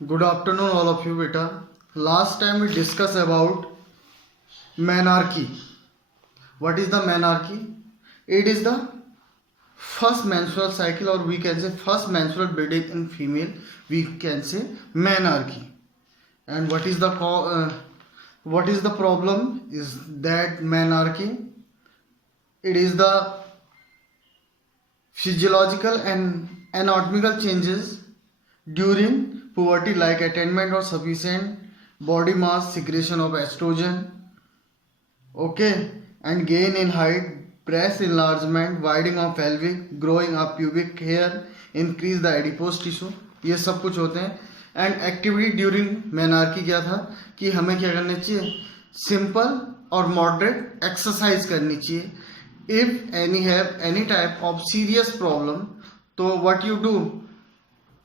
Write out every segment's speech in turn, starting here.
Good afternoon, all of you, beta. Last time we discussed about menarche. What is the menarche? It is the first menstrual cycle, or we can say first menstrual bleeding in female. We can say menarche. And what is the problem? Is that menarche? It is the physiological and anatomical changes during puberty, like attainment or sufficient body mass, secretion of estrogen, okay, and gain in height, breast enlargement, widening of pelvic, growing of pubic hair, increase the adipose tissue, ये सब कुछ होते हैं. And activity during menarche क्या था कि हमें क्या करना चाहिए, सिंपल और मॉडरेट एक्सरसाइज करनी चाहिए. If any have any type of serious problem, तो what you do,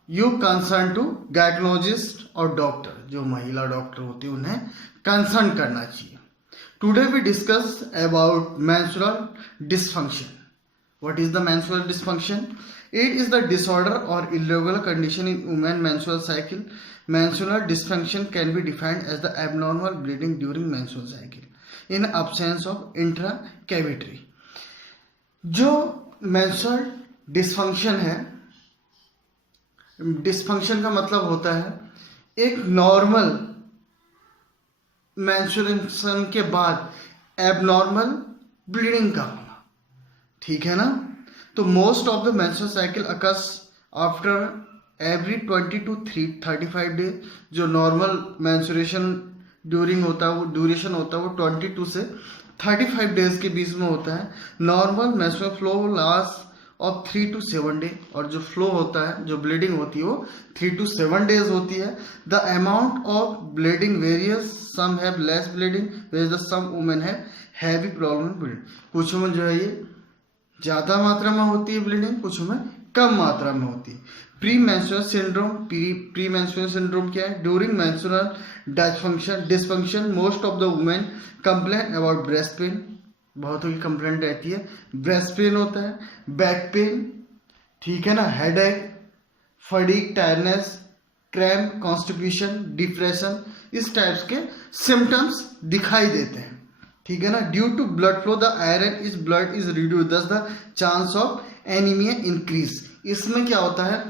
you concern to gynaecologist और डॉक्टर, जो महिला डॉक्टर होती है उन्हें कंसर्न करना चाहिए. Today we discuss about menstrual dysfunction. What is the menstrual dysfunction? It is the disorder or irregular condition in women menstrual cycle. Menstrual dysfunction can be defined as the abnormal bleeding during menstrual cycle in absence of intracavitary. जो menstrual dysfunction है, dysfunction का मतलब होता है एक normal menstruation के बाद abnormal bleeding का होना. ठीक है ना? तो most of the menstrual cycle occurs after every 20 to 35 day. जो नॉर्मल मेंस्ट्रुएशन ड्यूरिंग होता है, वो ड्यूरेशन होता है वो 22 से 35 डेज के बीच में होता है. Normal menstrual flow last of 3 to 7 day, और जो फ्लो होता है, जो ब्लीडिंग होती है वो 3 to 7 डेज होती है. The amount of bleeding varies, some have less bleeding where the some women have heavy problem bleeding. कुछ में जो है ये ज़्यादा मात्रा में होती है ब्लीडिंग, कुछ में कम मात्रा में होती है. Pre menstrual syndrome. Pre menstrual syndrome क्या है? During menstrual dysfunction most of the women complain about breast pain. बहुत ही कंप्लेंट रहती है, ब्रेस्ट पेन होता है, बैक पेन, ठीक है ना, headache, fatigue, tiredness, cramp, constipation, depression, इस टाइप्स के सिम्टम्स दिखाई देते हैं. ठीक है ना. Due to blood flow the iron is blood is reduce, thus the chance of anaemia increase. इसमें क्या होता है,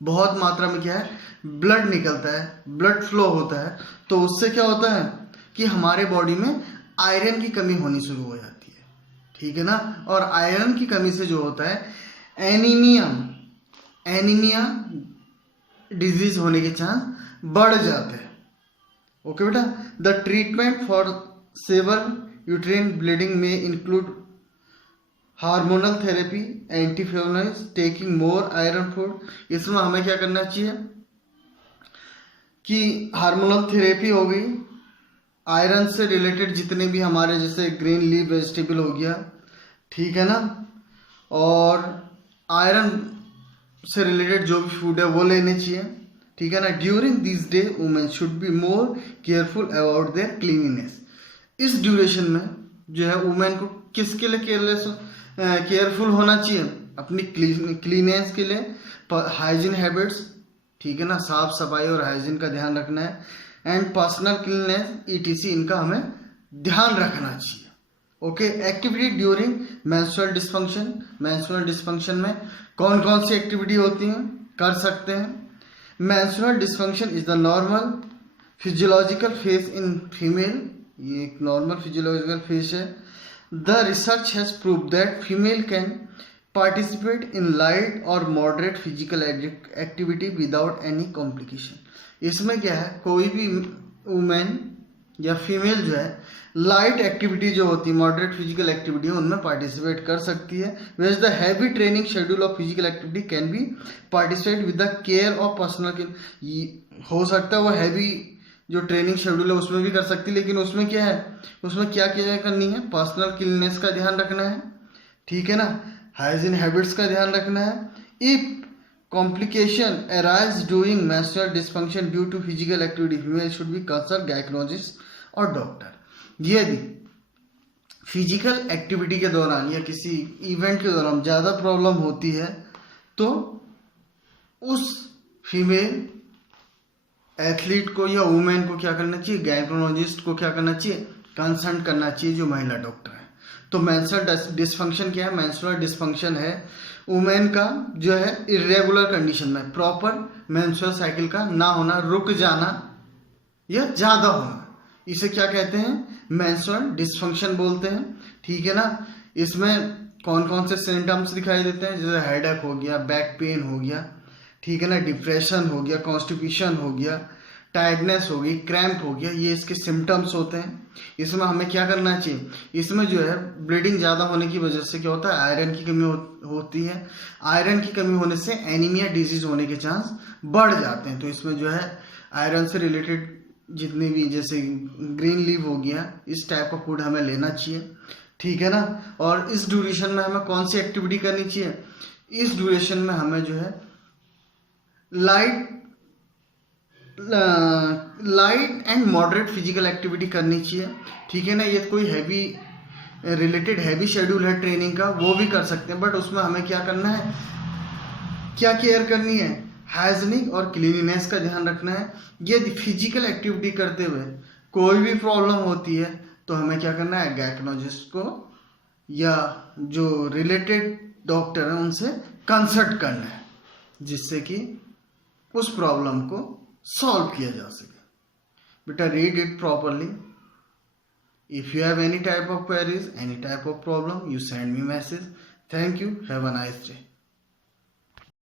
बहुत मात्रा में क्या है, ब्लड निकलता है, ब्लड फ्लो होता है, तो उससे क्या होता है कि हमारे बॉडी में आयरन की कमी होनी शुरू हो जाती है. ठीक है ना. और आयरन की कमी से जो होता है एनीमिया डिजीज होने के चांस बढ़ जाते हैं. ओके बेटा. The treatment for severe uterine bleeding में include hormonal therapy, antifungals, taking more iron food. इसमें हमें क्या करना चाहिए कि हार्मोनल थेरेपी हो गई, आयरन से रिलेटेड जितने भी हमारे जैसे ग्रीन लीफ वेजिटेबल हो गया, ठीक है ना, और आयरन से रिलेटेड जो भी फूड है वो लेने चाहिए. ठीक है ना. During this day women should be more careful about their cleanliness. इस ड्यूरेशन में जो है वुमेन को किसके लिए केयरफुल होना चाहिए? अपनी क्लीनेस के लिए, हाइजीन हैबिट्स, ठीक है ना, साफ सफाई और हाइजीन का ध्यान रखना है, एंड पर्सनल क्लीननेस ईटीसी, इनका हमें ध्यान रखना चाहिए. Okay. Activity during menstrual dysfunction. Menstrual dysfunction में कौन कौन सी एक्टिविटी होती हैं, कर सकते हैं. Menstrual dysfunction is the normal physiological phase in female. ये एक नॉर्मल फिजियोलॉजिकल फेज है. The research has prove that female can participate in light और moderate physical activity without any complication. इसमें क्या है, कोई भी वुमेन या फीमेल जो है लाइट एक्टिविटी जो होती है, मॉडरेट फिजिकल एक्टिविटी, उनमें पार्टिसिपेट कर सकती है. Whereas the heavy training schedule of physical activity can be participate with the care of personal care. हो सकता है वो हैवी जो ट्रेनिंग शेड्यूल है उसमें भी कर सकती है, लेकिन उसमें क्या है, उसमें क्या करनी है, पर्सनल क्लीननेस का ध्यान रखना है. ठीक है ना. हाइजीन हैबिट्स का ध्यान रखना है. If complication arise during menstrual dysfunction due to physical activity, female should be consult gynecologist और डॉक्टर. यदि फिजिकल एक्टिविटी के दौरान या किसी इवेंट के दौरान ज़्यादा प्रॉब्लम होती है तो उस फीमेल एथलीट को या वुमेन को क्या करना चाहिए, गायनोकोलॉजिस्ट को क्या करना चाहिए, कंसल्ट करना चाहिए जो महिला डॉक्टर है। तो मेंस्ट्रुअल डिस्फंक्शन क्या है, मेंस्ट्रुअल डिस्फंक्शन है वुमेन का जो है इरेगुलर कंडीशन में प्रॉपर मेंस्ट्रुअल साइकिल का ना होना, रुक जाना या ज़्यादा होना, इसे क्या कहते हैं, मेंस्ट्रुअल डिस्फंक्शन बोलते हैं। ठीक है ना। इसमें कौन कौन से सिम्टम्स दिखाई देते हैं, जैसे हेडेक हो गया, बैक पेन हो गया, ठीक है ना, डिप्रेशन हो गया, कॉन्स्टिपेशन हो गया, टायर्डनेस हो गई, क्रैम्प हो गया, ये इसके सिम्टम्स होते हैं। इसमें हमें क्या करना चाहिए, इसमें जो है ब्लीडिंग ज़्यादा होने की वजह से क्या होता है, आयरन की कमी होती है। आयरन की कमी होने से एनीमिया डिजीज होने के चांस बढ़ जाते हैं। तो इसमें जो है आयरन से रिलेटेड जितने भी, जैसे ग्रीन लीव हो गया, इस टाइप का फूड हमें लेना चाहिए। ठीक है ना। और इस ड्यूरेशन में हमें कौन सी एक्टिविटी करनी चाहिए, इस ड्यूरेशन में हमें जो है light and moderate physical activity करनी चाहिए। ठीक है ना। ये कोई हैवी रिलेटेड हैवी शेड्यूल है ट्रेनिंग का, वो भी कर सकते हैं, बट उसमें हमें क्या करना है, क्या केयर करनी है, हाइजीनिक और क्लीनिनेस का ध्यान रखना है। ये फिजिकल एक्टिविटी करते हुए कोई भी प्रॉब्लम होती है तो हमें क्या करना है, गायनोकोलॉजिस्ट को या जो रिलेटेड डॉक्टर हैं उनसे कंसल्ट करना है, जिससे कि उस प्रॉब्लम को सॉल्व किया जा सके। बेटा read it properly. If you have any type of queries, any type of problem, you send me message. Thank you. Have a nice day.